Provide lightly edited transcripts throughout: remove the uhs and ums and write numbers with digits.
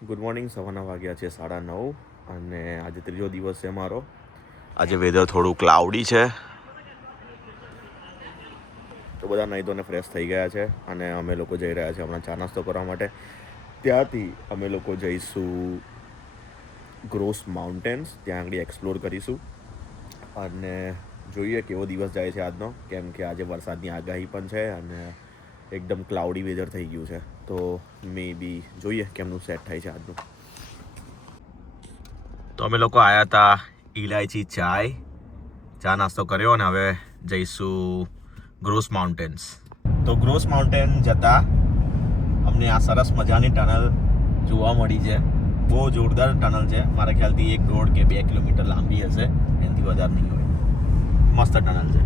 Good morning. સવારના વાગ્યા છે 9:30 અને આજે ત્રીજો દિવસ છે મારો. આજે વેધર થોડું ક્લાઉડી છે તો બધા નહીં તો ફ્રેશ થઈ ગયા છે અને અમે લોકો જઈ રહ્યા છે હમણાં ચા નાસ્તો કરવા માટે. ત્યાંથી અમે લોકો જઈશું ગ્રોસ માઉન્ટેન્સ, ત્યાં આગળ એક્સપ્લોર કરીશું અને જોઈએ કેવો દિવસ જાય છે આજનો, કેમ કે આજે વરસાદની આગાહી પણ છે અને એકદમ ક્લાઉડી વેધર થઈ ગયું છે. તો મે બી જોઈએ કેમનું સેટ થાય છે આજનું. તો અમે લોકો આવ્યા હતા ઇલાયચી ચા નાસ્તો કર્યો અને હવે જઈશું ગ્રોસ માઉન્ટેન્સ. તો ગ્રોસ માઉન્ટેન જતા અમને આ સરસ મજાની ટનલ જોવા મળી છે. બહુ જોરદાર ટનલ છે. મારા ખ્યાલથી 1.5 કે 2 કિલોમીટર લાંબી હશે, એનાથી વધારે નહીં હોય. મસ્ત ટનલ છે.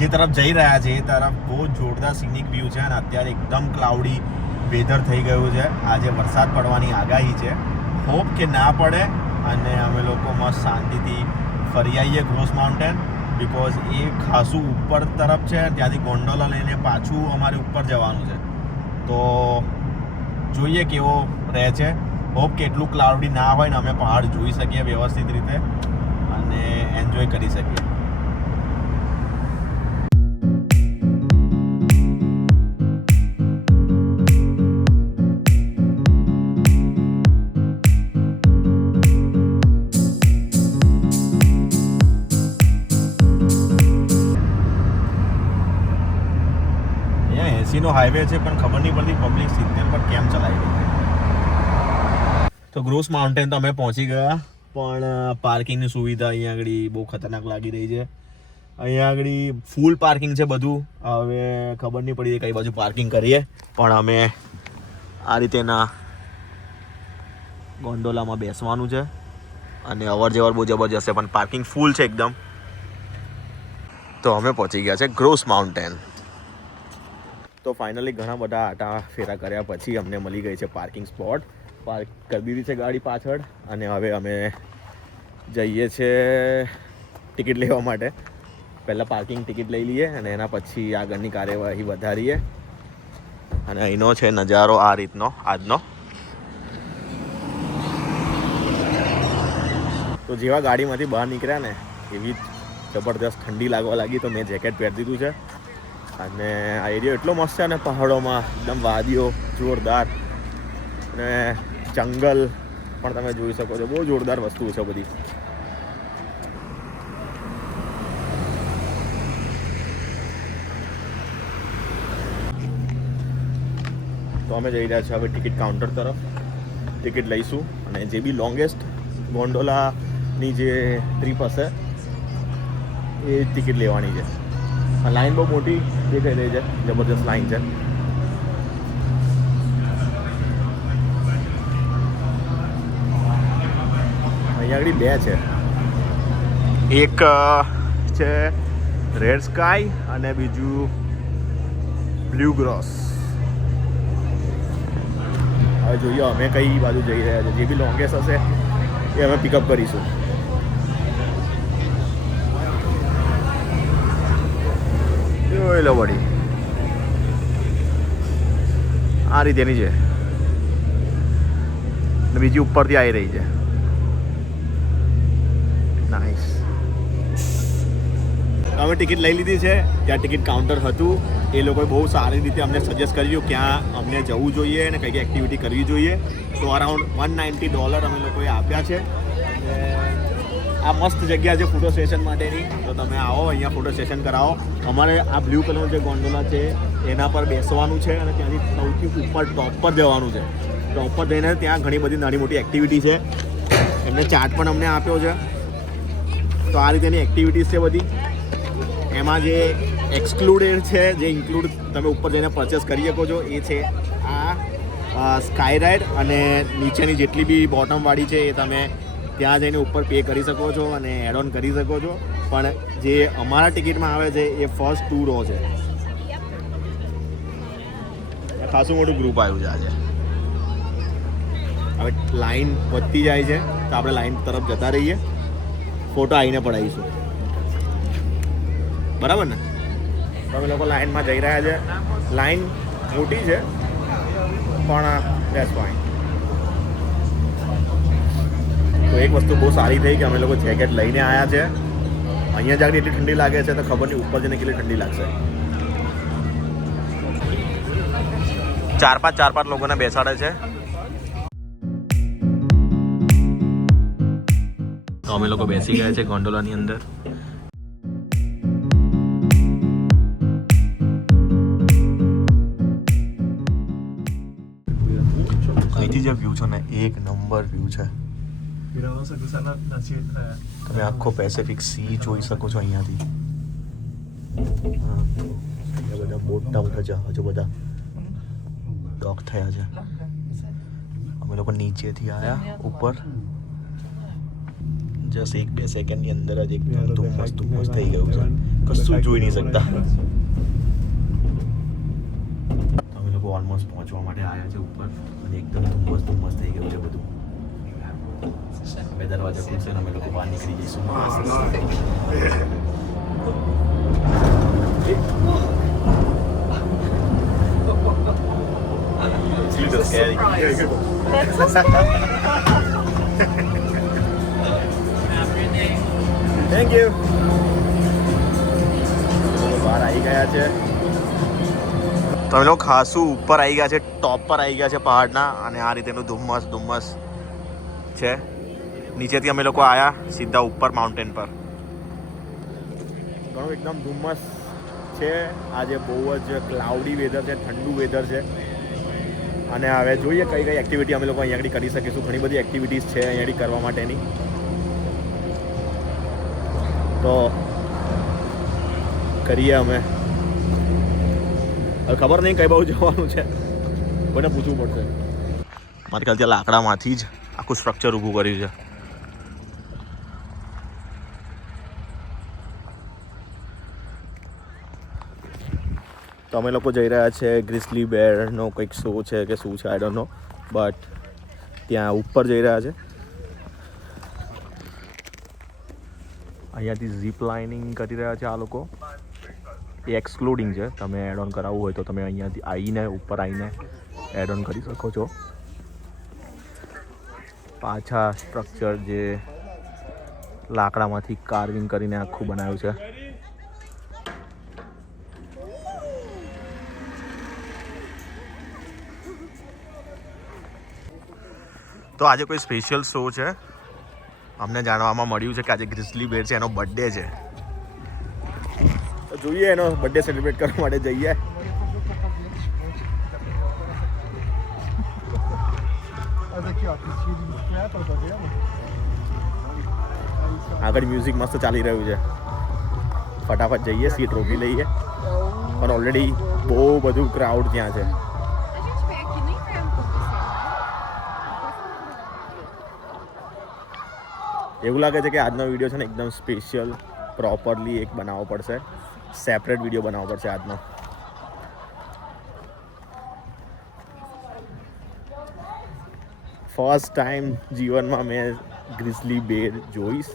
જે તરફ જઈ રહ્યા છે એ તરફ બહુ જોરદાર સિનિક વ્યૂ છે અને અત્યારે એકદમ ક્લાઉડી વેધર થઈ ગયું છે. આજે વરસાદ પડવાની આગાહી છે. હોપ કે ના પડે અને અમે લોકો મસ્ત શાંતિથી ફરી આવીએ ગ્રોસ માઉન્ટેન, બિકોઝ એ ખાસું ઉપર તરફ છે. ત્યાંથી ગોંડોલા લઈને પાછું અમારે ઉપર જવાનું છે. તો જોઈએ કેવો રહે છે. હોપ કે એટલું ક્લાઉડી ના હોય ને અમે પહાડ જોઈ શકીએ વ્યવસ્થિત રીતે અને એન્જોય કરી શકીએ. નો હાઈવે છે પણ ખબર નહીં પડતી પબ્લિક 70 પર કેમ ચલાવી રહી છે. તો ગ્રોસ માઉન્ટેન તો અમે પહોંચી ગયા, પણ પાર્કિંગની સુવિધા અહીંયા આગળ બહુ ખતરનાક લાગી રહી છે. અહીંયા આગળ ફૂલ પાર્કિંગ છે બધું. હવે ખબર નહીં પડી કઈ બાજુ પાર્કિંગ કરીએ, પણ અમે આ રીતેના ગોંડોલામાં બેસવાનું છે અને અવર જવર બહુ જબરજસ્ત છે, પણ પાર્કિંગ ફૂલ છે એકદમ. તો અમે પહોંચી ગયા છે ગ્રોસ માઉન્ટેન. તો ફાઇનલી ઘણા બધા આટા ફેરા કર્યા પછી અમને મળી ગઈ છે પાર્કિંગ સ્પોટ. પાર્ક કરી દીધી છે ગાડી પાછળ અને હવે અમે જઈએ છીએ ટિકિટ લેવા માટે. પહેલાં પાર્કિંગ ટિકિટ લઈ લઈએ અને એના પછી આગળની કાર્યવાહી વધારીએ. અને અહીંનો છે નજારો આ રીતનો આજનો. તો જેવા ગાડીમાંથી બહાર નીકળ્યા ને એવી જબરદસ્ત ઠંડી લાગવા લાગી, તો મેં જેકેટ પહેરી દીધું છે. અને આ એરિયો એટલો મસ્ત છે ને, પહાડોમાં એકદમ વાદીઓ જોરદાર અને જંગલ પણ તમે જોઈ શકો છો. બહુ જોરદાર વસ્તુ છે બધી. તો અમે જઈ રહ્યા છીએ હવે ટિકિટ કાઉન્ટર તરફ. ટિકિટ લઈશું અને જે બી લોંગેસ્ટ ગોંડોલાની જે ટ્રીપ હશે એ ટિકિટ લેવાની છે. લાઈન બહુ મોટી દેખાઈ રહી છે, જબરદસ્ત લાઈન છે. અહીંયા આગળ 2 છે. એક છે રેડ સ્કાય અને બીજું બ્લુ ગ્રોસ. હવે જોઈએ અમે કઈ બાજુ જઈ રહ્યા છીએ. જે બી લોંગેસ્ટ હશે એ અમે પિકઅપ કરીશું. જોઈ લો વળી, આ રીતેની છે અને બીજી ઉપરથી આવી રહી છે. નાઇસ. અમે ટિકિટ લઈ લીધી છે. ત્યાં ટિકિટ કાઉન્ટર હતું. એ લોકોએ બહુ સારી રીતે અમને સજેસ્ટ કર્યું ક્યાં અમને જવું જોઈએ અને કઈ કઈ એક્ટિવિટી કરવી જોઈએ. તો અરાઉન્ડ $190 અમે લોકોએ આપ્યા છે. આ મસ્ત જગ્યા છે ફોટો સેશન માટેની. તો તમે આવો, અહીંયા ફોટો સેશન કરાવો. અમારે આ બ્લુ કલરનો જે ગોંડોલા છે એના પર બેસવાનું છે અને ત્યાંથી સૌથી ઉપર ટોપ પર જવાનું છે. ટોપ પર જઈને ત્યાં ઘણી બધી નાની મોટી એક્ટિવિટી છે. એમને ચાર્ટ પણ અમને આપ્યો છે. તો આ રીતેની એક્ટિવિટીઝ છે બધી. એમાં જે એક્સક્લુડેડ છે, જે ઇન્ક્લુડ તમે ઉપર જઈને પરચેસ કરી શકો છો, એ છે આ સ્કાય રાઇડ અને નીચેની જેટલી બી બોટમવાળી છે એ તમે ત્યાં જઈને ઉપર પે કરી શકો છો અને એડ ઓન કરી શકો છો. પણ જે અમારા ટિકિટમાં આવે છે એ ફર્સ્ટ 2 રો છે. ખાસું મોટું ગ્રુપ આવ્યું છે આજે. હવે લાઈન વધતી જાય છે તો આપણે લાઈન તરફ જતા રહીએ. ફોટો આવીને પડાવીશું. બરાબર ને? તો અમે લોકો લાઈનમાં જઈ રહ્યા છે. લાઈન મોટી છે પણ ધેટ્સ ફાઇન. તો એક વસ્તુ બહુ સારી થઈ કે અમે લોકો જેકેટ લઈને આવ્યા છે. અહીંયા જાગડી એટલી ઠંડી લાગે છે તો ખબર નહીં ઉપર જઈને કેટલી ઠંડી લાગશે. ચાર પાંચ લોકોને બેસાડે છે. તો અમે લોકો બેસી ગયા છે ગોંડોલાની અંદર. અહીંથી જે વ્યૂ છે ને એક નંબર વ્યૂ છે. તમે આખો પેસિફિક સી જોઈ શકો છો અહીંયાથી. બધા મોટા જહાજો બધા ડોક થયા છે. અમે લોકો નીચેથી આવ્યા ઉપર. જસ્ટ 1-2 સેકન્ડની અંદર જ એકદમ ધુમ્મસ થઈ ગયું છે. કશું જોઈ નહીં શકતા. અમે લોકો ઓલમોસ્ટ પહોંચવા માટે આવ્યા છે ઉપર અને એકદમ ધુમ્મસ થઈ ગયું છે બધું. બે દરવાજા ખુલશે અને અમે લોકો બહાર નીકળી જઈશું. It's a little scary. Thank you. બહાર આવી ગયા છે. તમે લોકો ખાસું ઉપર આવી ગયા છે, ટોપ પર આવી ગયા છે પહાડના. અને આ રીતેનું ધુમ્મસ છે. નીચેથી અમે લોકો આવ્યા સીધા ઉપર માઉન્ટેન પર. ઘણું એકદમ ધુમ્મસ છે. આજે બહુ જ ક્લાઉડી વેધર છે, ઠંડુ વેધર છે. અને હવે જોઈએ કઈ એક્ટિવિટી અમે લોકો અહીંયા આગળ કરી શકીશું. ઘણી બધી એક્ટિવિટીઝ છે અહીંયા આગળ કરવા માટેની. તો કરીએ અમે. હવે ખબર નહીં કઈ બાજુ જવાનું છે, કોઈને પૂછવું પડશે. મારે ખ્યાલથી લાકડામાંથી જ આખું સ્ટ્રક્ચર ઊભું કર્યું છે. તો અમે લોકો જઈ રહ્યા છે ગ્રીસલી બેરનો કંઈક શો છે કે શું છે, આઈ ડોન્ટ નો. બટ ત્યાં ઉપર જઈ રહ્યા છે. અહીંયાથી ઝીપ લાઇનિંગ કરી રહ્યા છે આ લોકો. એ એક્સક્લુડિંગ છે. તમે એડ ઓન કરાવવું હોય તો તમે અહીંયાથી આવીને ઉપર આવીને એડ ઓન કરી શકો છો. પાછા સ્ટ્રક્ચર જે લાકડામાંથી કાર્વિંગ કરીને આખું બનાવ્યું છે. તો આજે કોઈ સ્પેશિયલ શો છે. અમને જાણવામાં મળ્યું છે કે આજે ગ્રીસલી બેર છે, એનો બર્થડે છે. તો જોઈએ એનો બર્થડે સેલિબ્રેટ કરવા માટે જઈએ. આગળ મ્યુઝિક મસ્ત ચાલી રહ્યું છે. ફટાફટ જઈએ, સીટ રોકી લઈએ. પણ ઓલરેડી બહુ બધું ક્રાઉડ ત્યાં છે. એવું લાગે છે કે આજનો વિડીયો છે ને એકદમ સ્પેશિયલ પ્રોપરલી એક બનાવવો પડશે. સેપરેટ વિડીયો બનાવવો પડશે આજનો. ફર્સ્ટ ટાઈમ જીવનમાં મેં ગ્રીસલી બેર જોઈશ.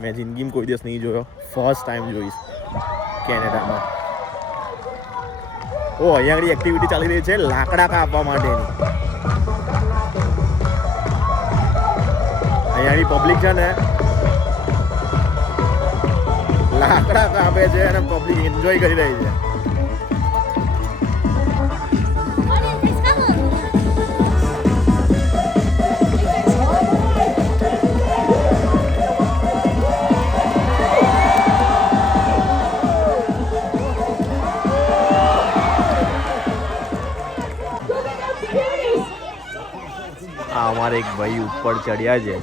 મેં જિંદગીમાં કોઈ દિવસ નહીં જોયો. ફર્સ્ટ ટાઈમ જોઈશ કેનેડામાં. ઓ અહીંયા આગળ એક્ટિવિટી ચાલી રહી છે લાકડા કાપવા માટેની. અહીંયાની પબ્લિક છે ને લાકડા કાપે છે અને પબ્લિક એન્જોય કરી રહી છે. અમારે એક ભાઈ ઉપર ચડ્યા છે.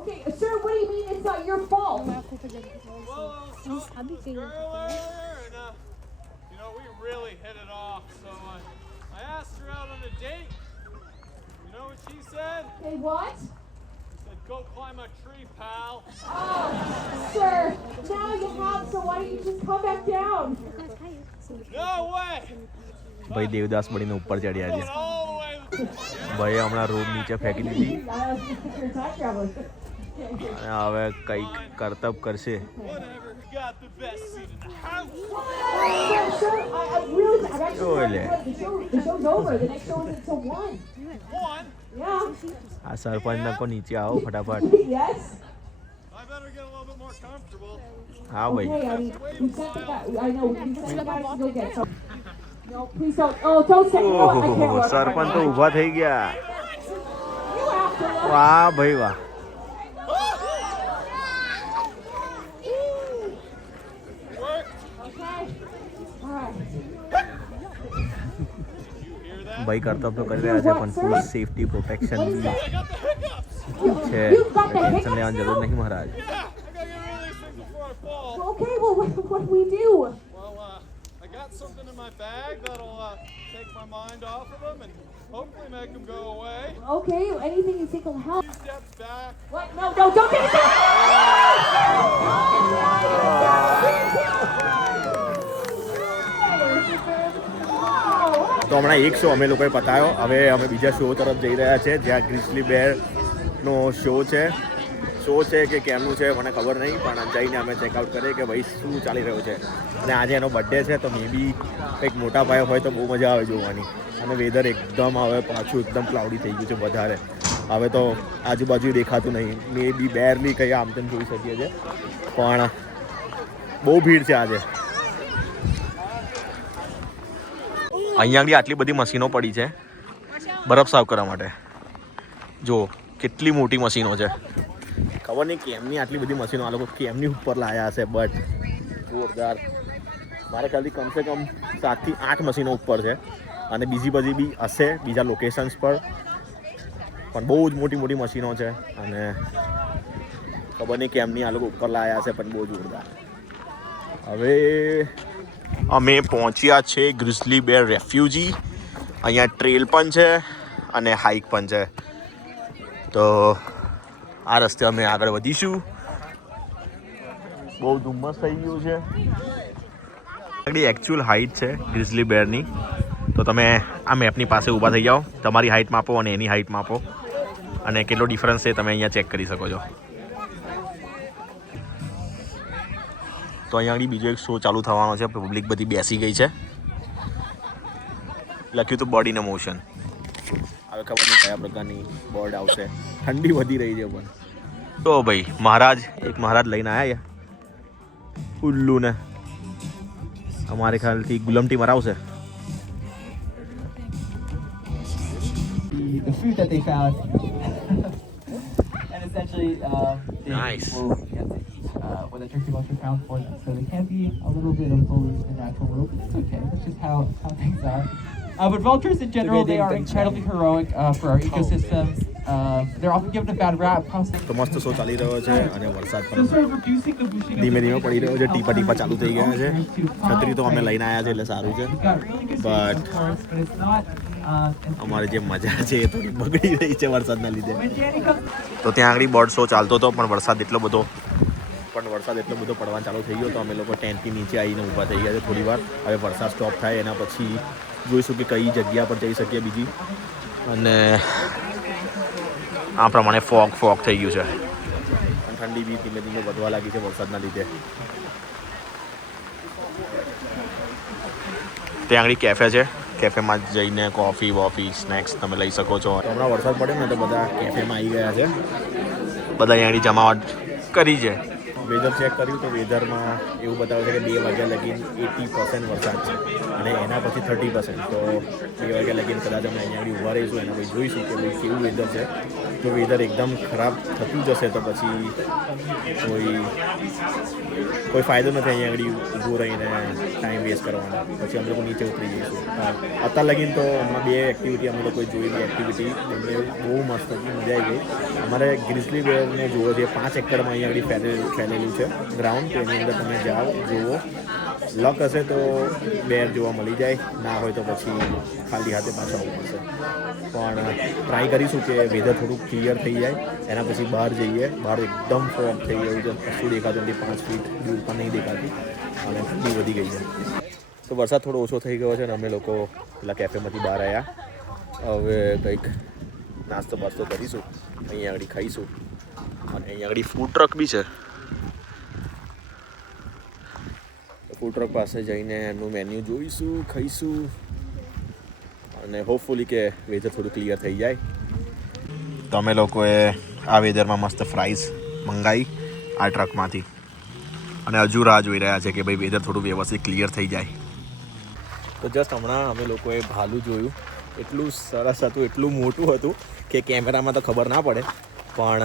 Okay, sir, what do you mean it's not your fault? Well, you know, we really hit it off, so I asked her out on a date. You know what she said? Hey, what? She said, go climb a tree, pal. Oh, sir, now you have, so why don't you just come back down? No way! ભાઈ દેવદાસ બનીને ઉપર ચડ્યા છે. All the way. ભાઈ હમણાં road નીચે ફેંકી દીધી અને હવે કંઈક કરતબ કરશે. Whatever. Got the best seat in the house. The show's over. The next show is until 1. One. Yeah. આ સરપંચને કો નીચે આવો ફટાફટ. Yes. I better get a little bit more comfortable. હા ભાઈ. Okay, I mean, we sent the guy. I know. We sent the guys to go get some. No, please don't. Oh, don't say no. I can't ઓહો, work. સરપંચ તો ઊભા થઈ ગયા. You have to look. વાહ ભાઈ વાહ. Okay. All right. ભાઈ કરતબ તો કરી રહ્યા છે પણ full safety protection B I got the hiccups. છે. You've got the ટેન્શન લેવાની જરૂર નહીં મહારાજ. Yeah, I gotta get rid of these things before I fall. Okay, well, what do we do? Well, I got something in my bag that'll take my mind off of them and hopefully make them go away. Okay, anything you think will help. 2 steps back. What? No, don't take it. તો હમણાં એક show અમે લોકોએ પતાવ્યો. હવે અમે બીજા show તરફ જઈ રહ્યા છે જ્યાં ગ્રીસલી બેરનો શો છે. શો છે કે કેમનું છે મને ખબર નહીં, પણ જઈને અમે ચેકઆઉટ કરીએ કે ભાઈ શું ચાલી રહ્યું છે. અને આજે એનો બર્થડે છે તો મે બી કંઈક મોટા પાયો હોય તો બહુ મજા આવે જોવાની. અને વેધર એકદમ હવે પાછું એકદમ ક્લાઉડી થઈ ગયું છે વધારે. હવે તો આજુબાજુ દેખાતું નહીં. મે બી બેરલી કંઈ આમ તેમ જોઈ શકીએ છીએ, પણ બહુ ભીડ છે આજે. અહીંયા આગળ આટલી બધી મશીનો પડી છે બરફ સાફ કરવા માટે. જો કેટલી મોટી મશીનો છે. ખબર નહીં કેમની આટલી બધી મશીનો આ લોકો કેમની ઉપર લાવ્યા હશે, બટ જોરદાર. મારે ખ્યાલથી કમસે કમ 7 થી 8 મશીનો ઉપર છે અને બીજી બધી બી હશે બીજા લોકેશન્સ પર, પણ બહુ જ મોટી મોટી મશીનો છે અને ખબર નહીં કેમની આ લોકો ઉપર લાવ્યા હશે, પણ બહુ જોરદાર. હવે અમે પહોંચ્યા છે ગ્રીસલી બેર રેફ્યુજી. અહીંયા ટ્રેલ પણ છે અને હાઇક પણ છે. તો આ રસ્તે અમે આગળ વધીશું. બહુ ધુમ્મસ થઈ ગયું છે. આગળ એકચ્યુઅલ હાઇટ છે ગ્રીસલી બેરની. તો તમે આ મેપની પાસે ઊભા થઈ જાઓ, તમારી હાઇટ માપો અને એની હાઇટ માપો અને કેટલો ડિફરન્સ છે તમે અહીંયા ચેક કરી શકો છો. તો અહીંયા આગળ બીજો એક શો ચાલુ થવાનો છે. પબ્લિક બધી બેસી ગઈ છે. લખ્યું હતું બોડી ઇન મોશન. હવે ખબર નહીં કયા પ્રકારની બોર્ડ આવશે. ઠંડી વધી રહી છે પણ. તો ભાઈ એક મહારાજ લઈને આવ્યા ઉલ્લુને. અમારે ખ્યાલથી ગુલમટી મરાવશે. The fruit that they found. And essentially, they Nice. will get to eat what the turkey vulture found for them. So they can be a little bit opposed to natural rules. It's okay. That's just how things are. But vultures in general, they are incredibly heroic for our ecosystem. They're often given a bad rap. તો મસ્ત show ચાલી રહ્યો છે અને વરસાદ So પણ sort of reducing the bushing of ધીમે the ધીમે lake પડી રહ્યો છે. ટીપા ટીપા ચાલુ થઈ ગયા છે. to છત્રી તો અમે લઈને આવ્યા છે એટલે સારું છે. We've got really good But safety, of course, but it's not. અમારે જે મજા છે એ થોડી બગડી રહી છે વરસાદના લીધે. When Danny comes તો ત્યાં આગળ બોર્ડ શો ચાલતો હતો પણ વરસાદ એટલો બધો પડવાનો ચાલુ થઈ ગયો તો અમે લોકો ટેન્ટની નીચે આવીને ઊભા થઈ ગયા છે થોડી વાર. હવે વરસાદ સ્ટોપ થાય એના પછી જોઈશું કે કઈ જગ્યા પર જઈ શકીએ બીજી. અને આ પ્રમાણે ફોગ થઈ ગયું છે અને ઠંડી બી ધીમે ધીમે વધવા લાગી છે વરસાદના લીધે. ત્યાં આગળ કેફે છે. કેફેમાં જઈને કોફી સ્નેક્સ તમે લઈ શકો છો. હમણાં વરસાદ પડે ને તો બધા કેફેમાં આવી ગયા છે. બધા અહીંયા જમાવટ કરી છે. વેધર ચેક કર્યું તો વેધરમાં એવું બતાવે છે કે 2 વાગ્યા લગીન 80% વરસાદ છે અને એના પછી 30%. તો 2 વાગ્યા લગીન કદાચ અમે અહીંયા આગળ ઊભા રહીશું. એના પછી જોઈશું કે ભાઈ કેવું વેધર છે. જો વેધર એકદમ ખરાબ થતું જશે તો પછી કોઈ ફાયદો નથી અહીંયા આગળ ઊભું રહીને ટાઈમ વેસ્ટ કરવાનો. પછી અમે લોકો નીચે ઉતરી જઈશું. અત્યાર લગીન તો હમણાં 2 એક્ટિવિટી અમે લોકોએ જોઈ. 2 એક્ટિવિટી બંને બહુ મસ્ત હતી, મજા આવી ગઈ. અમારે ગ્રીસલી બેરને જોવો છે 5 એકડમાં અહીંયા આગળ ફેલેલું છે ગ્રાઉન્ડ. તો એની અંદર તમે જાઓ, જુઓ. લક હશે તો બેર જોવા મળી જાય, ના હોય તો પછી ખાલી હાથે પાછા આવવું પડશે. પણ ટ્રાય કરીશું કે વેધર થોડુંક ક્લિયર થઈ જાય એના પછી બહાર જઈએ. બહાર એકદમ ફોગ થઈ ગયું છે, કશું દેખાતું નથી. 5 ફીટ દૂર પણ નહીં દેખાતી અને ઠંડી વધી ગઈ છે. તો વરસાદ થોડો ઓછો થઈ ગયો છે ને અમે લોકો પેલા કેફેમાંથી બહાર આવ્યા. હવે કંઈક નાસ્તો બાસ્તો કરીશું, અહીંયા આગળ ખાઈશું અને અહીંયા આગળ ફૂડ ટ્રક બી છે. ફૂડ ટ્રક પાસે જઈને એમનું મેન્યુ જોઈશું, ખાઈશું અને હોપફુલી કે વેધર થોડું ક્લિયર થઈ જાય. તો અમે લોકોએ આ વેધરમાં મસ્ત ફ્રાઈઝ મંગાવી આ ટ્રકમાંથી અને હજુ રાહ જોઈ રહ્યા છે કે ભાઈ વેધર થોડું વ્યવસ્થિત ક્લિયર થઈ જાય. તો જસ્ટ હમણાં અમે લોકોએ ભાલું જોયું. એટલું સરસ હતું, એટલું મોટું હતું કે કેમેરામાં તો ખબર ના પડે, પણ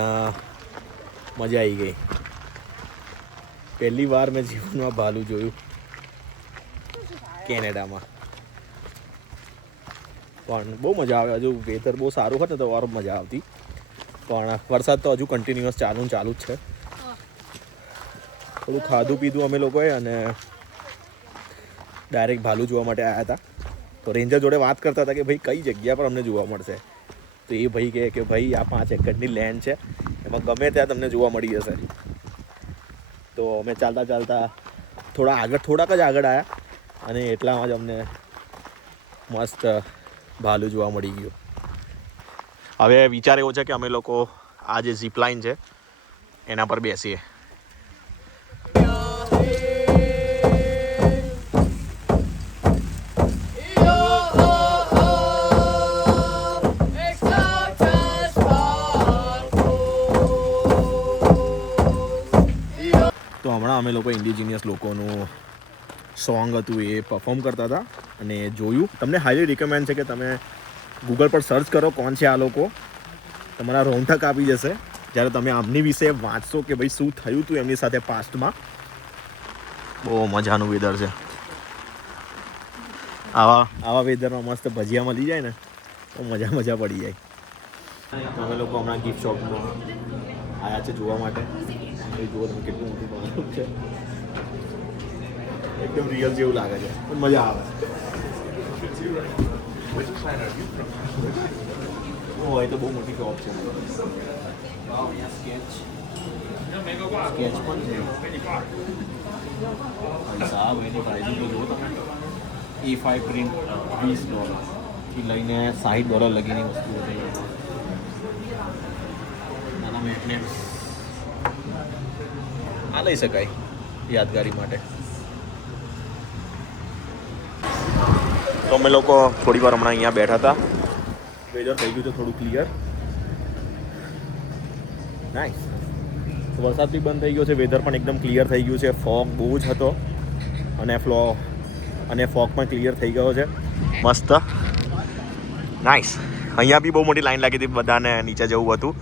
મજા આવી ગઈ. પહેલી વાર મેં જીવનમાં ભાલું જોયું કેનેડામાં. પણ બહુ મજા આવે. હજુ વેધર બહુ સારું હોત ને તો વાર મજા આવતી, પણ વરસાદ તો હજુ કન્ટિન્યુઅસ ચાલુ જ છે. થોડું ખાધું પીધું અમે લોકોએ અને ડાયરેક્ટ ભાલું જોવા માટે આવ્યા હતા. તો રેન્જર જોડે વાત કરતા હતા કે ભાઈ કઈ જગ્યા પર અમને જોવા મળશે. તો એ ભાઈ કહે કે ભાઈ આ 5 એકરની લેન્ડ છે, એમાં ગમે ત્યાં તમને જોવા મળી જશે. તો અમે ચાલતા ચાલતા થોડાક જ આગળ આવ્યા અને એટલામાં જ અમને મસ્ત ભાલું જોવા મળી ગયું. હવે વિચાર એવો છે કે અમે લોકો આ જે ઝીપ લાઇન છે એના પર બેસીએ. તો હમણાં અમે લોકો ઇન્ડિજિનિયસ લોકોનું સોંગ હતું એ પરફોર્મ કરતા હતા અને જોયું. તમને હાઈલી રિકમેન્ડ છે કે તમે ગૂગલ પર સર્ચ કરો કોણ છે આ લોકો. તમારા રોંઠક આપી જશે જ્યારે તમે આમની વિશે વાંચશો કે ભાઈ શું થયું હતું એમની સાથે પાસ્ટમાં. બહુ મજાનું વેધર છે. આવા વેધરમાં મસ્ત ભજીયા મળી જાય ને તો મજા પડી જાય. અમે લોકો હમણાં ગિફ્ટ શોપમાં આવ્યા છે જોવા માટે. જુઓ તમે કેટલું મોટું બનાવ્યું છે, એકદમ રિયલ જેવું લાગે છે, પણ મજા આવે. હોય તો બહુ મોટી શોપ છે. સ્કેચ પણ છે. સાહેબ એની પ્રાઇઝિંગ તો જુઓ તમે. E5 પ્રિન્ટ $20 થી લઈને $60 લગીની વસ્તુઓ છે. નાના મેગ્નેટ્સ આ લઈ શકાય યાદગારી માટે. તો અમે લોકો થોડી વાર હમણાં અહીંયા બેઠા હતા. વેધર થઈ ગયું છે થોડું ક્લિયર. નાઇસ. વરસાદ બી બંધ થઈ ગયો છે, વેધર પણ એકદમ ક્લિયર થઈ ગયું છે. ફોગ બહુ જ હતો અને ફોગ પણ ક્લિયર થઈ ગયો છે. મસ્ત નાઇસ. અહીંયા બી બહુ મોટી લાઈન લાગી હતી, બધાને નીચે જવું હતું,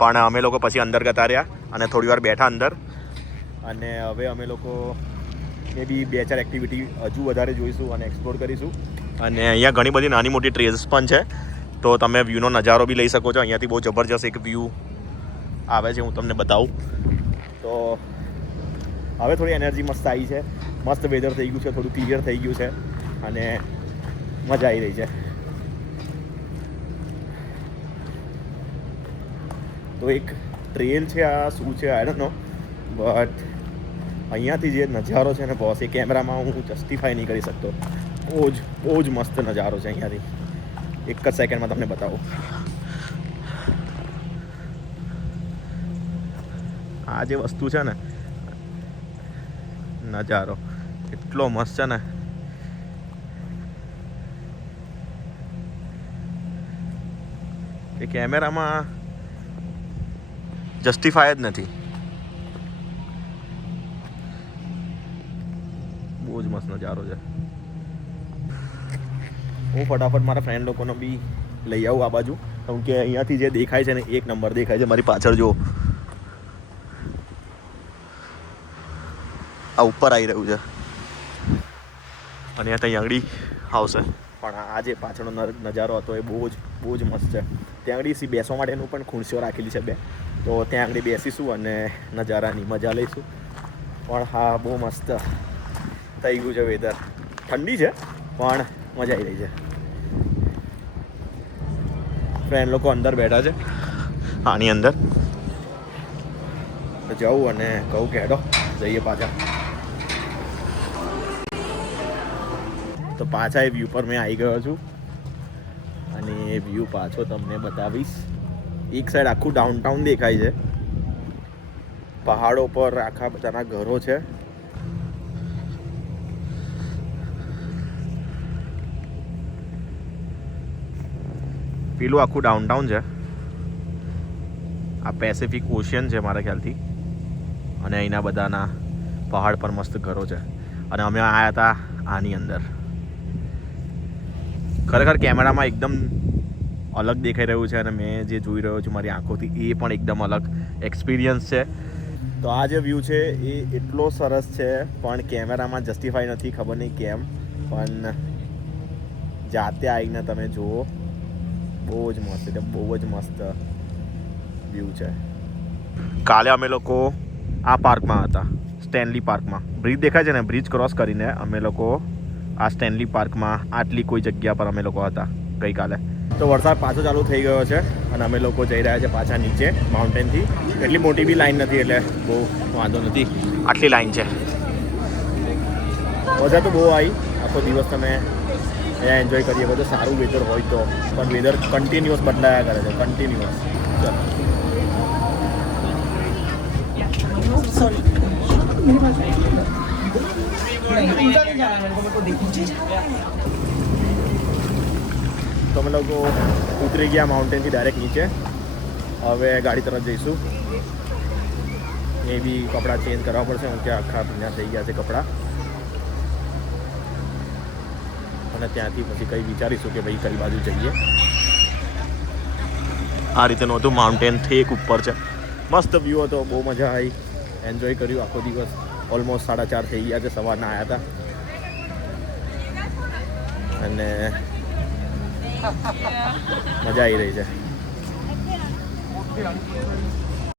પણ અમે લોકો પછી અંદર જતા રહ્યા અને થોડી વાર બેઠા અંદર. અને હવે અમે લોકો મે બી 2-4 એક્ટિવિટી હજુ વધારે જોઈશું અને એક્સપ્લોર કરીશું. અને અહીંયા ઘણી બધી નાની મોટી ટ્રેલ્સ પણ છે, તો તમે વ્યૂનો નજારો બી લઈ શકો છો. અહીંયાથી બહુ જબરજસ્ત એક વ્યૂ આવે છે, હું તમને બતાવું. તો હવે થોડી એનર્જી મસ્ત આવી છે. મસ્ત વેધર થઈ ગયું છે, થોડું ક્લિયર થઈ ગયું છે અને મજા આવી રહી છે. તો એક ટ્રેલ છે, આ શું છે આઈ ડોન્ટ નો, બટ અહીંયાથી જે નજારો છે ને બોસ, એ કેમેરામાં હું જસ્ટિફાઈ નહીં કરી શકતો. બહુ જ મસ્ત નજારો છે અહીંયાથી. એક જ સેકન્ડમાં તમને બતાવું. આ જે વસ્તુ છે ને, નજારો એટલો મસ્ત છે ને. કે કેમેરામાં જસ્ટિફાય જ નથી. બહુ જ મસ્ત નજારો છે. હું ફટાફટ મારા ફ્રેન્ડ લોકોનો બી લઈ આવું આ બાજુ, કેમ કે અહીંયાથી જે દેખાય છે ને એક નંબર દેખાય છે. મારી પાછળ જો આ ઉપર આવી રહ્યું છે અને ત્યાં આગળ આવશે. પણ આ જે પાછળનો નજારો હતો એ બહુ જ મસ્ત છે. ત્યાં આગળ બેસવા માટેનું પણ ખુરશીઓ રાખેલી છે 2, તો ત્યાં આગળ બેસીશું અને નજારાની મજા લઈશું. પણ હા, બહુ મસ્ત થઈ ગયું છે વેધર. ઠંડી છે પણ મજા આવી રહી છે. ફ્રેન્ડ લોકો અંદર બેઠા છે આની અંદર. જાઉં અને કહું કે હેડો જઈએ પાછા. તો પાછા એ વ્યૂ પર મેં આવી ગયો છું અને એ વ્યૂ પાછો તમને બતાવીશ. એક સાઈડ આખું ડાઉનટાઉન દેખાય છે, પહાડો પર આખા બધાના ઘરો છે. પેલું આખું ડાઉનટાઉન છે. આ પેસિફિક ઓશિયન છે મારા ખ્યાલથી, અને અહીંના બધાના પહાડ પર મસ્ત ઘરો છે. અને અમે આવ્યા હતા આની અંદર. ખરેખર કેમેરામાં એકદમ અલગ દેખાઈ રહ્યું છે, અને મેં જે જોઈ રહ્યો છું મારી આંખોથી એ પણ એકદમ અલગ એક્સપિરિયન્સ છે. તો આ જે વ્યૂ છે એ એટલો સરસ છે, પણ કેમેરામાં જસ્ટિફાઈ નથી, ખબર નહીં કેમ. પણ જાતે આવીને તમે જુઓ, બહુ જ મસ્ત, એટલે બહુ જ મસ્ત વ્યૂ છે. કાલે અમે લોકો આ પાર્કમાં હતા, સ્ટેનલી પાર્કમાં. બ્રિજ દેખાય છે ને, બ્રિજ ક્રોસ કરીને અમે લોકો આ સ્ટેનલી પાર્કમાં આટલી કોઈ જગ્યા પર અમે લોકો હતા ગઈકાલે. તો વરસાદ પાછો ચાલુ થઈ ગયો છે અને અમે લોકો જઈ રહ્યા છે પાછા નીચે માઉન્ટેનથી. એટલી મોટી બી લાઈન નથી, એટલે બહુ વાંધો નથી, આટલી લાઈન છે. મજા તો બહુ આવી. આખો દિવસ તમે અહીંયા એન્જોય કરીએ, બધું સારું વેધર હોય તો. પણ વેધર કન્ટિન્યુઅસ બદલાયા કરે છે, કન્ટિન્યુઅસ. તો અમે લોકો ઉતરી ગયા માઉન્ટેનથી ડાયરેક્ટ નીચે. હવે ગાડી તરફ જઈશું. એ બી કપડાં ચેન્જ કરવા પડશે, હું કે આખા ભીના થઈ ગયા છે કપડાં. અને ત્યાંથી પછી કંઈ વિચારીશું કે ભાઈ કઈ બાજુ જઈએ. આ રીતેનું હતું માઉન્ટેન, ઠેક ઉપર છે. મસ્ત વ્યૂ હતો, બહુ મજા આવી, એન્જોય કર્યું આખો દિવસ. ઓલમોસ્ટ 4:30 થઈ ગયા છે, સવારના આવ્યા હતા અને મજા આવી રહી છે.